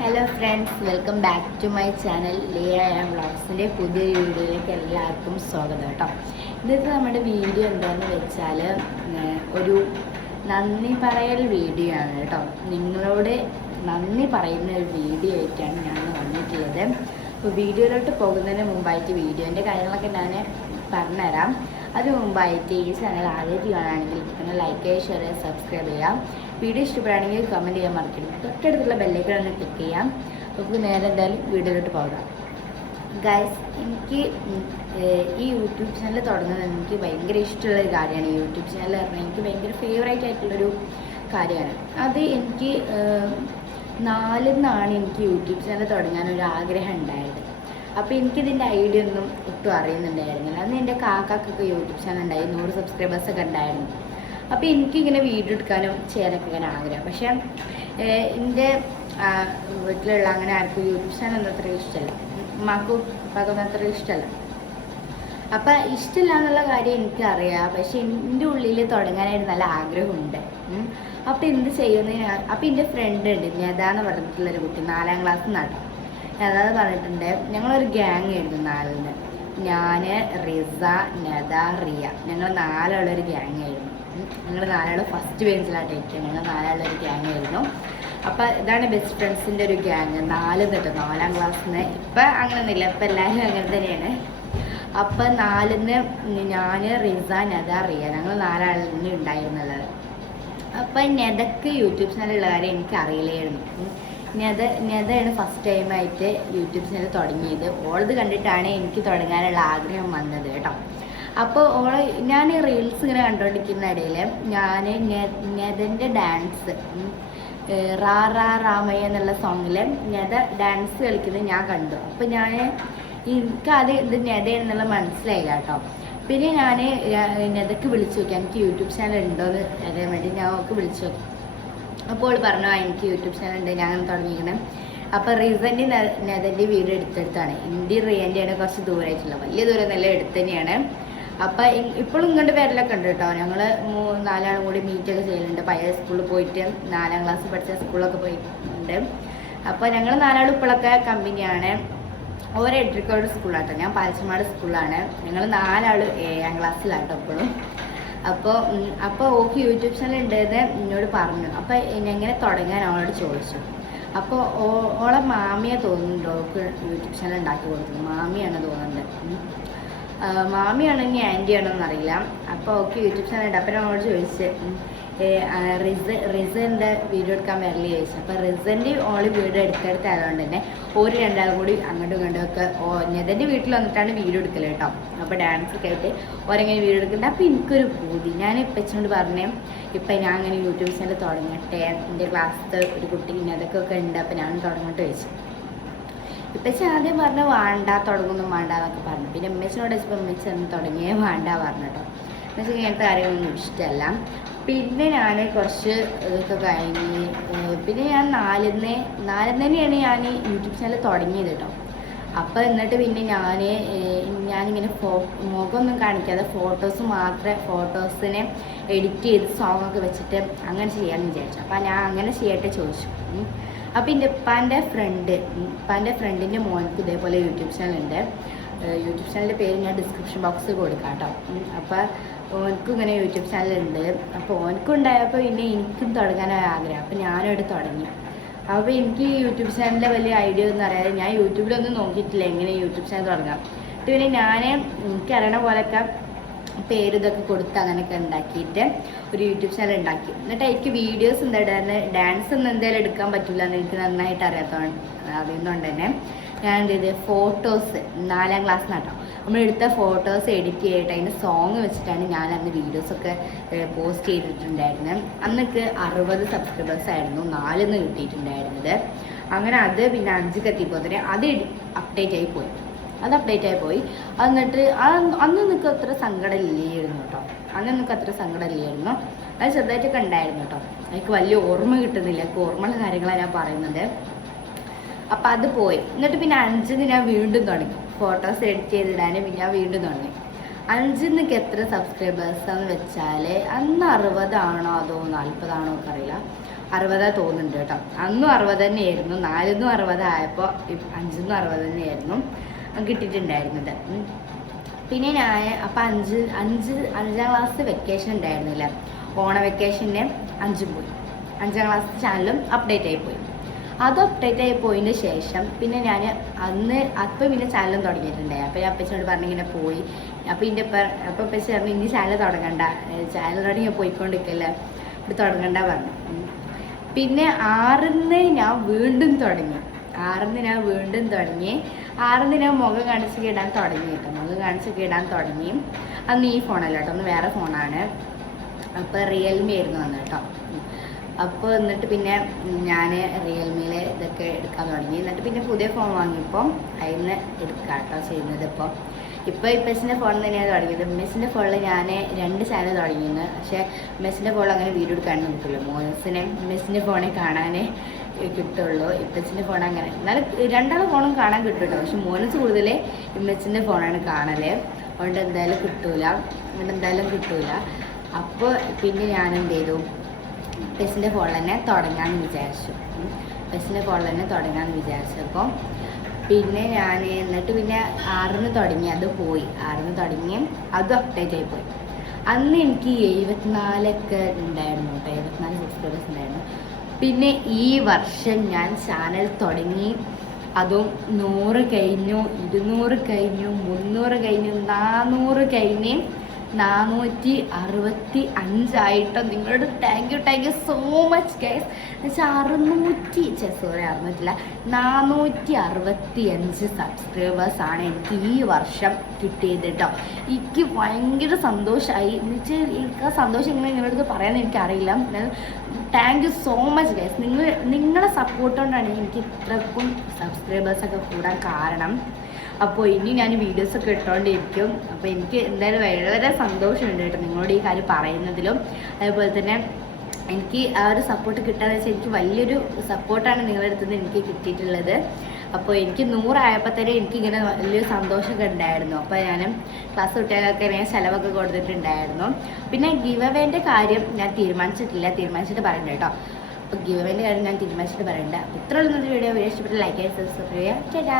Hello friends, welcome back to my channel Liya വ്ളോഗ്സിൻ്റെ പുതിയൊരു വീഡിയോയിലേക്ക് എല്ലാവർക്കും സ്വാഗതം കേട്ടോ. ഇന്നത്തെ നമ്മുടെ വീഡിയോ എന്താണെന്ന് വെച്ചാൽ ഒരു നന്ദി പറയൽ വീഡിയോ ആണ് കേട്ടോ. നിങ്ങളോട് നന്ദി പറയുന്ന ഒരു വീഡിയോ ആയിട്ടാണ് ഞാൻ വന്നിട്ടുള്ളത്. അപ്പോൾ വീഡിയോയിലോട്ട് പോകുന്നതിന് മുമ്പായിട്ട് വീഡിയോൻ്റെ കാര്യങ്ങളൊക്കെ ഞാൻ പറഞ്ഞുതരാം. അതിന് മുമ്പായിട്ട് ഈ ചാനൽ ആദ്യമായിട്ട് കാണുകയാണെങ്കിൽ നിങ്ങൾ ലൈക്ക് ചെയ്യുക, ഷെയർ ചെയ്യുക, സബ്സ്ക്രൈബ് ചെയ്യാം. വീഡിയോ ഇഷ്ടപ്പെടുകയാണെങ്കിൽ കമൻറ്റ് ചെയ്യാൻ മറക്കരുത്. തൊട്ടടുത്തുള്ള ബെല്ലൈക്കൺ ഒന്ന് ക്ലിക്ക് ചെയ്യാം. നമുക്ക് നേരെ എന്തായാലും വീഡിയോയിലോട്ട് പോകാം. ഗൈസ്, എനിക്ക് ഈ യൂട്യൂബ് ചാനൽ തുടങ്ങുന്നത് എനിക്ക് ഭയങ്കര ഇഷ്ടമുള്ളൊരു കാര്യമാണ്. ഈ യൂട്യൂബ് ചാനൽ പറഞ്ഞാൽ എനിക്ക് ഭയങ്കര ഫേവറേറ്റ് ആയിട്ടുള്ളൊരു കാര്യമാണ്. അത് എനിക്ക് 4 എനിക്ക് യൂട്യൂബ് ചാനൽ തുടങ്ങാൻ ഒരു ആഗ്രഹം ഉണ്ടായത്. അപ്പോൾ എനിക്കിതിൻ്റെ ഐഡിയ ഒന്നും ഒട്ടും അറിയുന്നുണ്ടായിരുന്നില്ല. അന്ന് എൻ്റെ കാക്കൊക്കെ യൂട്യൂബ് ചാനൽ ഉണ്ടായി, 100 സബ്സ്ക്രൈബേഴ്സൊക്കെ ഉണ്ടായിരുന്നു. അപ്പോൾ എനിക്കിങ്ങനെ വീഡിയോ എടുക്കാനും ചെയ്യാനൊക്കെ ഇങ്ങനെ ആഗ്രഹം. പക്ഷേ എൻ്റെ വീട്ടിലുള്ള അങ്ങനെ ആർക്കും യൂട്യൂബ് ചാനൽ ഒന്നും അത്ര ഇഷ്ടമല്ല. ഉമ്മാക്കും ഉപ്പാക്കൊന്നും അത്ര ഇഷ്ടമല്ല. അപ്പം ഇഷ്ടമില്ല എന്നുള്ള കാര്യം എനിക്കറിയാം. പക്ഷെ എൻ്റെ ഉള്ളിൽ തുടങ്ങാനായിട്ട് നല്ല ആഗ്രഹമുണ്ട്. അപ്പോൾ എന്ത് ചെയ്യുന്നതിന് അപ്പോൾ എൻ്റെ ഫ്രണ്ട് ഉണ്ട്, നെതാന്ന് പറഞ്ഞിട്ടുള്ളൊരു കുട്ടി, 4ാം ക്ലാസ് നട്ടു. നെതാന്ന് പറഞ്ഞിട്ടുണ്ട്. ഞങ്ങളൊരു ഗ്യാങ് ആയിരുന്നു 4 ഞാൻ, റിസ, നെത, റിയ. ഞങ്ങൾ 4 ഗ്യാങ് ആയിരുന്നു. ഞങ്ങൾ 4 ഫസ്റ്റ് ബെഞ്ചിലായിട്ട് ഇരിക്കുക. ഞങ്ങൾ 4 ഗ്യാങ് ആയിരുന്നു. അപ്പം ഇതാണ് ബെസ്റ്റ് ഫ്രണ്ട്സിൻ്റെ ഒരു ഗ്യാങ്. 4 തൊട്ട് 4ാം ക്ലാസ്സിൽ നിന്ന്. ഇപ്പം അങ്ങനെയൊന്നുമില്ല, ഇപ്പം എല്ലാവരും അങ്ങനെ തന്നെയാണ്. അപ്പം 4 ഞാൻ, റിസ, നെത, റിയ, ഞങ്ങൾ 4 ഉണ്ടായിരുന്നത്. അപ്പം നെതക്ക് യൂട്യൂബ് ചാനലുള്ള കാര്യം എനിക്ക് അറിയില്ലായിരുന്നു. നെതയാണ് ഫസ്റ്റ് ടൈമായിട്ട് യൂട്യൂബ് ചാനൽ തുടങ്ങിയത്. ഓളത് കണ്ടിട്ടാണ് എനിക്ക് തുടങ്ങാനുള്ള ആഗ്രഹം വന്നത് കേട്ടോ. അപ്പോൾ ഞാൻ റീൽസ് ഇങ്ങനെ കണ്ടുകൊണ്ടിരിക്കുന്ന ഇടയിൽ ഞാൻ നെതൻ്റെ ഡാൻസ് റാ റാ റാമയ്യ എന്നുള്ള സോങ്ങിൽ നെത ഡാൻസ് കളിക്കുന്നത് ഞാൻ കണ്ടു. അപ്പോൾ എനിക്കത് ഇത് നെതയാണെന്നുള്ള മനസ്സിലായില്ല കേട്ടോ. പിന്നെ ഞാൻ നെതക്ക് വിളിച്ചു നോക്കി, എനിക്ക് യൂട്യൂബ് ചാനൽ ഉണ്ടോയെന്ന് അറിയാൻ വേണ്ടി ഞാൻ അവൾക്ക് വിളിച്ചു നോക്കി. അപ്പോൾ പറഞ്ഞു, എനിക്ക് യൂട്യൂബ് ചാനൽ ഉണ്ട്, ഞാൻ തുടങ്ങിയിരിക്കണം. അപ്പോൾ റീസൻ്റെ നെതൻ്റെ വീട് എടുത്തെടുത്താണ്. ഇന്ത്യ റിയൻ്റെയാണ് കുറച്ച് ദൂരമായിട്ടുള്ള, വലിയ ദൂരം നല്ല എടുത്ത് തന്നെയാണ്. അപ്പം ഇപ്പോഴും ഇങ്ങോട്ട് വരലൊക്കെ ഉണ്ട് കേട്ടോ. ഞങ്ങൾ 4 കൂടി മീറ്റൊക്കെ ചെയ്യലുണ്ട്. പഴയ സ്കൂളിൽ പോയിട്ട് 4ാം ക്ലാസ് പഠിച്ച സ്കൂളിലൊക്കെ പോയിട്ടുണ്ട്. അപ്പോൾ ഞങ്ങൾ 4 ഇപ്പോഴൊക്കെ കമ്പനിയാണ്. ഓരോ എട്രിക്കോട് സ്കൂളാട്ടോ. ഞാൻ പാലച്ചമാട് സ്കൂളാണ്. ഞങ്ങൾ 4 7ാം ക്ലാസ്സിലാട്ടോ ഇപ്പോഴും. അപ്പോൾ ഓക്ക് യൂട്യൂബ് ചാനൽ ഉണ്ടെന്ന് എന്നോട് പറഞ്ഞു. അപ്പോൾ എങ്ങനെ തുടങ്ങാൻ അവളോട് ചോദിച്ചു. അപ്പോൾ ഓളെ മാമിയെ തോന്നുന്നുണ്ട് ഓൾക്ക് യൂട്യൂബ് ചാനൽ ഉണ്ടാക്കി കൊടുത്തത്. മാമിയാണ് തോന്നുന്നുണ്ട്. മാമിയാണെങ്കിൽ ആൻറ്റിയാണോന്ന് അറിയില്ല. അപ്പോൾ ഓക്കെ യൂട്യൂബ് ചാനൽ ഉണ്ട്. അപ്പം അവളോട് ചോദിച്ച് റിസൻ്റെ വീഡിയോ എടുക്കാൻ വരല് ചോദിച്ചു. അപ്പോൾ റിസൻ്റെ ഓള് വീഡിയോ എടുത്തെടുത്തായതുകൊണ്ട് തന്നെ ഒരു 2 കൂടി അങ്ങോട്ടും ഇങ്ങോട്ടും ഒക്കെ നെതൻ്റെ വീട്ടിൽ വന്നിട്ടാണ് വീഡിയോ എടുക്കൽ കേട്ടോ. അപ്പോൾ ഡാൻസൊക്കെ ആയിട്ട് ഓരെങ്ങനെ വീഡിയോ എടുക്കുന്നുണ്ട്. അപ്പോൾ എനിക്കൊരു പൂതി, ഞാൻ ഇപ്പച്ചോണ്ട് പറഞ്ഞേ ഇപ്പം ഞാൻ അങ്ങനെ യൂട്യൂബ് ചാനൽ തുടങ്ങട്ടെ, എൻ്റെ ക്ലാസ്സിലത്തെ ഒരു കുട്ടി നെതൊക്കെ ഉണ്ട്, അപ്പോൾ ഞാൻ തുടങ്ങട്ടെ ചോദിച്ചു. ഇപ്പച്ചി ആദ്യം പറഞ്ഞ വേണ്ട, തുടങ്ങൊന്നും വേണ്ട എന്നൊക്കെ പറഞ്ഞു. പിന്നെ ഉമ്മച്ചിനോട് വെച്ചപ്പോൾ ഉമ്മച്ചി ഒന്ന് തുടങ്ങിയേ വേണ്ട പറഞ്ഞു കേട്ടോ. എന്നുവെച്ചാൽ ഇങ്ങനത്തെ കാര്യങ്ങളൊന്നും ഇഷ്ടമല്ല. പിന്നെ ഞാൻ കുറച്ച് ഇതൊക്കെ കഴിഞ്ഞ് പിന്നെ ഞാൻ 4 തന്നെയാണ് ഞാൻ യൂട്യൂബ് ചാനൽ തുടങ്ങിയത് കേട്ടോ. അപ്പോൾ എന്നിട്ട് പിന്നെ ഞാനിങ്ങനെ മുഖമൊന്നും കാണിക്കാതെ ഫോട്ടോസ് മാത്രമേ, ഫോട്ടോസിനെ എഡിറ്റ് ചെയ്ത് സോങ്ങൊക്കെ വെച്ചിട്ട് അങ്ങനെ ചെയ്യാമെന്ന് വിചാരിച്ചു. അപ്പോൾ ഞാൻ അങ്ങനെ ചെയ്യട്ടെ ചോദിച്ചു. അപ്പോൾ എൻ്റെ ഉപ്പാൻ്റെ ഫ്രണ്ടിൻ്റെ മോനക്ക് ഇതേപോലെ യൂട്യൂബ് ചാനലുണ്ട്. യൂട്യൂബ് ചാനലിൻ്റെ പേര് ഞാൻ ഡിസ്ക്രിപ്ഷൻ ബോക്സിൽ കൊടുക്കാം കേട്ടോ. അപ്പോൾ ഓനക്കും ഇങ്ങനെ യൂട്യൂബ് ചാനലുണ്ട്. അപ്പോൾ ഓനക്കും ഉണ്ടായപ്പോൾ പിന്നെ എനിക്കും തുടങ്ങാനായ ആഗ്രഹം. അപ്പോൾ ഞാനും ഇവിടെ തുടങ്ങി. അപ്പോൾ എനിക്ക് യൂട്യൂബ് ചാനലിൻ്റെ വലിയ ഐഡിയ ഒന്നും അറിയാതെ ഞാൻ യൂട്യൂബിലൊന്നും നോക്കിയിട്ടില്ല എങ്ങനെ യൂട്യൂബ് ചാനൽ തുടങ്ങാം. പിന്നെ എനിക്കറിയണ പോലെയൊക്കെ പേര് ഇതൊക്കെ കൊടുത്ത് അങ്ങനെയൊക്കെ ഉണ്ടാക്കിയിട്ട് ഒരു യൂട്യൂബ് ചാനൽ ഉണ്ടാക്കി. എന്നിട്ട് എനിക്ക് വീഡിയോസ് ഡാൻസ് ഒന്നും എന്തായാലും എടുക്കാൻ പറ്റില്ല എന്ന് എനിക്ക് നന്നായിട്ട് അറിയുന്നതുകൊണ്ട് തന്നെ ഞാൻ എന്ത് ചെയ്ത് ഫോട്ടോസ് 4ാം ക്ലാസ് നട്ടോ നമ്മളെടുത്ത ഫോട്ടോസ് എഡിറ്റ് ചെയ്തിട്ട് അതിൻ്റെ സോങ് വെച്ചിട്ടാണ് ഞാൻ അന്ന് വീഡിയോസൊക്കെ പോസ്റ്റ് ചെയ്തിട്ടുണ്ടായിരുന്നത്. അന്നൊക്കെ 60 സബ്സ്ക്രൈബേഴ്സ് ആയിരുന്നു 4 കിട്ടിയിട്ടുണ്ടായിരുന്നത്. അങ്ങനെ അത് പിന്നെ 5 എത്തിയപ്പോൾ തന്നെ അത് അപ്ഡേറ്റ് ആയി പോയി. എന്നിട്ട് അന്ന് നിനക്ക് അത്ര സങ്കടം ഇല്ലായിരുന്നു കേട്ടോ. അത് ചെറുതായിട്ടൊക്കെ ഉണ്ടായിരുന്നു കേട്ടോ. എനിക്ക് വലിയ ഓർമ്മ കിട്ടുന്നില്ല, എനിക്ക് ഓർമ്മയുള്ള കാര്യങ്ങളാണ് ഞാൻ പറയുന്നത്. അപ്പം അത് പോയി. എന്നിട്ട് പിന്നെ 5 ഞാൻ വീണ്ടും തുടങ്ങി ഫോട്ടോസ് എഡിറ്റ് ചെയ്തിടാൻ. പിന്നെ ഞാൻ വീണ്ടും തുടങ്ങി. 5 എത്ര സബ്സ്ക്രൈബേഴ്സാന്ന് വെച്ചാൽ അന്ന് 60 ആണോ അതോ 40 ആണോ ഒക്കെ അറിയില്ല. 60 തോന്നുന്നുണ്ട് കേട്ടോ. അന്നും 60 തന്നെയായിരുന്നു. 4ന്നും 60 ആയപ്പോൾ 5ന്നും 60 തന്നെയായിരുന്നു കിട്ടിയിട്ടുണ്ടായിരുന്നത്. പിന്നെ ഞാൻ അപ്പം അഞ്ചാം ക്ലാസ് വെക്കേഷൻ ഉണ്ടായിരുന്നില്ല, ഓണ വെക്കേഷന് 5 പോയി. 5ാം ക്ലാസ് ചാനലും അപ്ഡേറ്റ് ആയി പോയി. അത് അപ്ഡേറ്റ് ആയി പോയതിന് ശേഷം പിന്നെ ഞാൻ അപ്പം പിന്നെ ചാനലും തുടങ്ങിയിട്ടുണ്ടായി. അപ്പോൾ ഞാൻ അപ്പച്ചനോട് പറഞ്ഞിങ്ങനെ പോയി. അപ്പോൾ അപ്പോൾ അപ്പച്ച പറഞ്ഞു ഇനി ചാനൽ തുടങ്ങണ്ട, ചാനൽ തുടങ്ങി പോയിക്കൊണ്ടിരിക്കല്ലേ, ഇവിടെ തുടങ്ങണ്ട പറഞ്ഞു. പിന്നെ 6ന്ന് ഞാൻ വീണ്ടും തുടങ്ങി. 6ന്ന് ഞാൻ മുഖം കാണിച്ചൊക്കെ ഇടാൻ തുടങ്ങി കേട്ടോ. മുഖം കാണിച്ചൊക്കെ ഇടാൻ തുടങ്ങി. അന്ന് ഈ ഫോണല്ല കേട്ടോ, ഒന്ന് വേറെ ഫോണാണ്. അപ്പോൾ റിയൽമി ആയിരുന്നു വന്നത് കേട്ടോ. അപ്പോൾ എന്നിട്ട് പിന്നെ ഞാൻ റിയൽമിയിൽ ഇതൊക്കെ എടുക്കാൻ തുടങ്ങി. എന്നിട്ട് പിന്നെ പുതിയ ഫോൺ വാങ്ങിയപ്പോൾ അതിൽ നിന്ന് എടുക്കാം കേട്ടോ ചെയ്യുന്നത്. ഇപ്പോൾ ഇപ്പച്ചിൻ്റെ ഫോണിൽ തന്നെയാണ് തുടങ്ങിയത്. മെസ്സിൻ്റെ ഫോണിൽ ഞാൻ 2 ചാനൽ തുടങ്ങിയിരുന്നു. പക്ഷേ മെസ്സിൻ്റെ ഫോണിൽ അങ്ങനെ വീഡിയോ എടുക്കാനൊന്നും കിട്ടില്ല. മെസ്സിൻ്റെ ഫോണിൽ കാണാനേ കിട്ടുള്ളൂ. ഇപ്പച്ചിൻ്റെ ഫോൺ അങ്ങനെ, എന്നാലും 2 ഫോണും കാണാൻ കിട്ടും കേട്ടോ. പക്ഷെ മോനസ് കൂടുതൽ ഇമ്മച്ചിൻ്റെ ഫോണാണ് കാണൽ. അതുകൊണ്ട് എന്തായാലും കിട്ടൂല. അപ്പോൾ പിന്നെ ഞാൻ എന്ത് ചെയ്തു, പെസ്സിൻ്റെ ഫോണിൽ തന്നെ തുടങ്ങാമെന്ന് വിചാരിച്ചു. അപ്പോൾ പിന്നെ ഞാൻ എന്നിട്ട് പിന്നെ 6ന്ന് തുടങ്ങി, അത് പോയി. 6ന്ന് തുടങ്ങി അത് അപ്ഡേറ്റ് ആയി പോയി. അന്ന് എനിക്ക് 74 ഉണ്ടായിരുന്നു കേട്ടോ, 74 സബ്സ്ക്രൈബേഴ്സ് ഉണ്ടായിരുന്നു. പിന്നെ ഈ വർഷം ഞാൻ ചാനൽ തുടങ്ങി, അതും 100 കഴിഞ്ഞു, 200 കഴിഞ്ഞു, 300 കഴിഞ്ഞു, 400 കഴിഞ്ഞ് 465 ആയിട്ടോ. നിങ്ങളുടെ thank you so much guys. എന്നുവെച്ചാൽ 465 സബ്സ്ക്രൈബേഴ്സാണ് എനിക്ക് ഈ വർഷം കിട്ടിയത് കേട്ടോ. എനിക്ക് ഭയങ്കര സന്തോഷമായി. എന്നുവെച്ചാൽ എനിക്ക് ആ സന്തോഷം എങ്ങനെ നിങ്ങളുടെ അടുത്ത് പറയാമെന്ന് എനിക്കറിയില്ല. Thank you so much guys. നിങ്ങളുടെ സപ്പോർട്ട് കൊണ്ടാണ് എനിക്ക് ഇത്രക്കും സബ്സ്ക്രൈബേഴ്സൊക്കെ കൂടാൻ കാരണം. അപ്പോൾ ഇനി ഞാൻ വീഡിയോസൊക്കെ ഇട്ടുകൊണ്ടിരിക്കും. അപ്പോൾ എനിക്ക് എന്തായാലും വളരെ സന്തോഷമുണ്ട് കേട്ടോ നിങ്ങളോട് ഈ കാര്യം പറയുന്നതിലും. അതുപോലെ തന്നെ എനിക്ക് ആ ഒരു സപ്പോർട്ട് കിട്ടാന്ന് വെച്ചാൽ എനിക്ക് വലിയൊരു സപ്പോർട്ടാണ് നിങ്ങളുടെ അടുത്ത് നിന്ന് എനിക്ക് കിട്ടിയിട്ടുള്ളത്. അപ്പോൾ എനിക്ക് 100 ആയപ്പോൾ തന്നെ എനിക്കിങ്ങനെ വലിയൊരു സന്തോഷമൊക്കെ ഉണ്ടായിരുന്നു. അപ്പോൾ ഞാൻ ക്ലാസ് കുട്ടികൾക്കൊക്കെ ഞാൻ ചിലവൊക്കെ കൊടുത്തിട്ടുണ്ടായിരുന്നു. പിന്നെ ഗിവ് അവേൻ്റെ കാര്യം ഞാൻ തീരുമാനിച്ചിട്ട് പറയണ്ട കേട്ടോ. അപ്പോൾ ഗിവ് അവേൻ്റെ കാര്യം ഞാൻ തീരുമാനിച്ചിട്ട് പറയണ്ട. അപ്പോൾ ഇത്രയുള്ള വീഡിയോ ഇഷ്ടപ്പെട്ട് ലൈക്ക് ചെയ്ത് സബ്സ്ക്രൈബ് ചെയ്യുക.